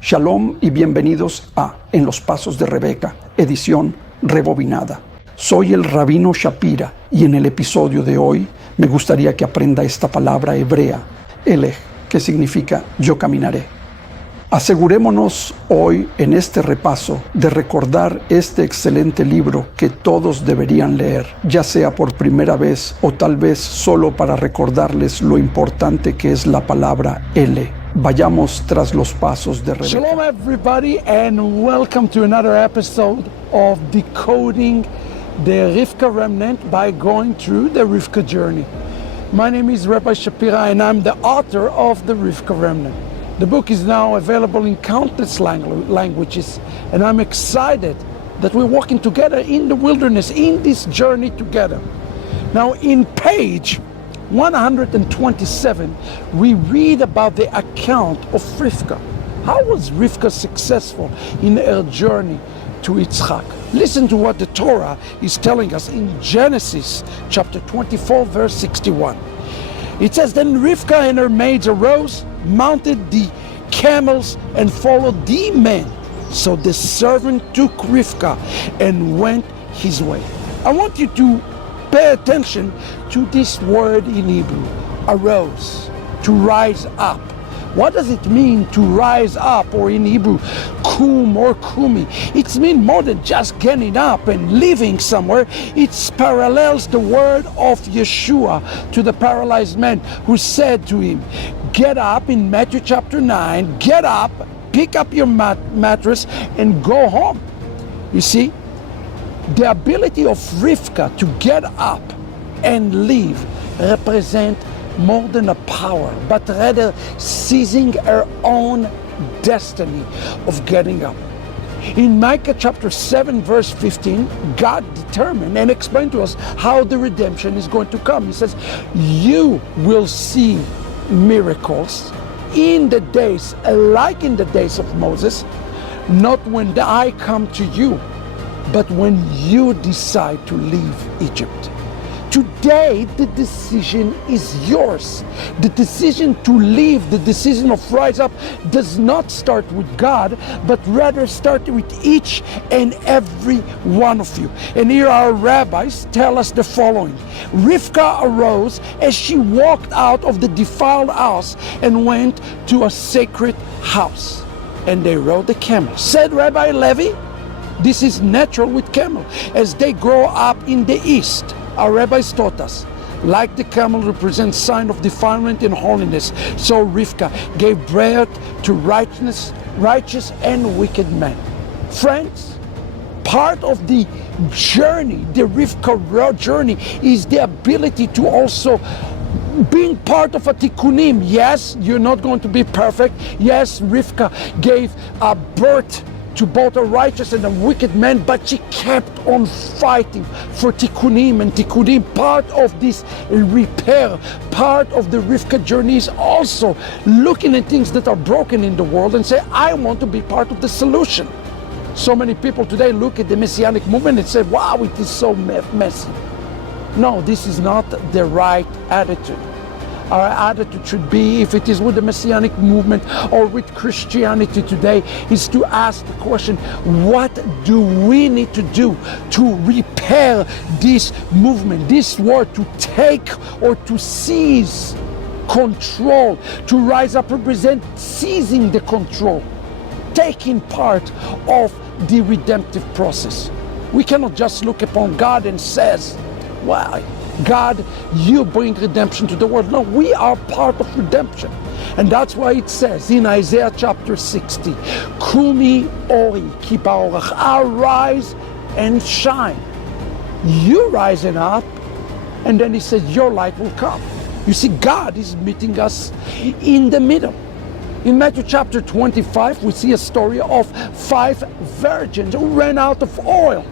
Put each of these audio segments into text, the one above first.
Shalom y bienvenidos a En los Pasos de Rebeca, edición rebobinada. Soy el rabino Shapira y en el episodio de hoy me gustaría que aprenda esta palabra hebrea, Eléj, que significa yo caminaré. Asegurémonos hoy en este repaso de recordar este excelente libro que todos deberían leer, ya sea por primera vez o tal vez solo para recordarles lo importante que es la palabra Ele. Vayamos tras los pasos de Rebeca. Shalom everybody and welcome to another episode of Decoding the Rifka Remnant by going through the Rifka journey. My name is Rabbi Shapira and I'm the author of the Rifka Remnant. The book is now available in countless languages, and I'm excited that we're walking together in the wilderness, in this journey together. Now, in page 127, we read about the account of Rifka. How was Rifka successful in her journey to Yitzchak? Listen to what the Torah is telling us in Genesis chapter 24, verse 61. It says, "Then Rivka and her maids arose, mounted the camels, and followed the men. So the servant took Rivka and went his way." I want you to pay attention to this word in Hebrew, arose, to rise up. What does it mean to rise up, or in Hebrew, kum or kumi? It means more than just getting up and living somewhere. It parallels the word of Yeshua to the paralyzed man who said to him, get up, in Matthew chapter 9, get up, pick up your mattress and go home. You see, the ability of Rivka to get up and leave represent more than a power, but rather seizing her own destiny of getting up. In Micah chapter 7 verse 15, God determined and explained to us how the redemption is going to come. He says, you will see miracles in the days, like in the days of Moses, not when I come to you, but when you decide to leave Egypt. Today, the decision is yours. The decision to leave, the decision of rise up, does not start with God, but rather start with each and every one of you. And here our rabbis tell us the following. Rivka arose as she walked out of the defiled house and went to a sacred house. And they rode the camel. Said Rabbi Levi, this is natural with camel, as they grow up in the east. Our rabbis taught us, like the camel represents sign of defilement and holiness, so Rivka gave birth to righteous and wicked men. Friends, part of the journey, the Rivka journey, is the ability to also being part of a Tikunim. Yes, you're not going to be perfect. Yes, Rivka gave birth to both a righteous and a wicked man, but she kept on fighting for Tikunim. And Tikunim, part of this repair, part of the Rivka journey, is also looking at things that are broken in the world and say, I want to be part of the solution. So many people today look at the Messianic movement and say, wow, it is so messy. No, this is not the right attitude. Our attitude should be, if it is with the Messianic movement or with Christianity today, is to ask the question, what do we need to do to repair this movement, this war, to take or to seize control, to rise up, represent seizing the control, taking part of the redemptive process. We cannot just look upon God and says, wow, God, you bring redemption to the world. No, we are part of redemption. And that's why it says in Isaiah chapter 60, Kumi ori ki ba'orach, arise and shine. You rising up, and then he says your light will come. You see, God is meeting us in the middle. In Matthew chapter 25, we see a story of 5 virgins who ran out of oil.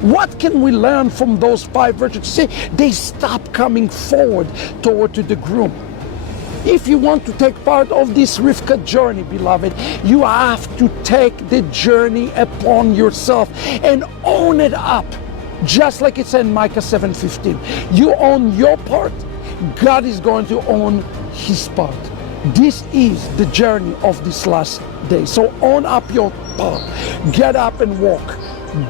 What can we learn from those 5 virgins? See, they stopped coming forward toward to the groom. If you want to take part of this Rivka journey, beloved, you have to take the journey upon yourself and own it up. Just like it said in Micah 7:15. You own your part, God is going to own his part. This is the journey of this last day. So own up your part. Get up and walk.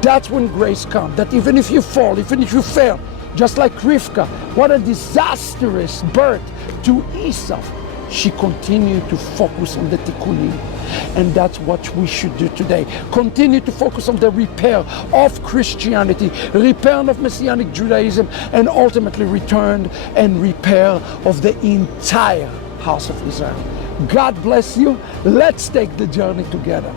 That's when grace comes. That even if you fall, even if you fail, just like Rifka, what a disastrous birth to Esau, she continued to focus on the Tikunim. And that's what we should do today. Continue to focus on the repair of Christianity, repair of Messianic Judaism, and ultimately return and repair of the entire house of Israel. God bless you. Let's take the journey together.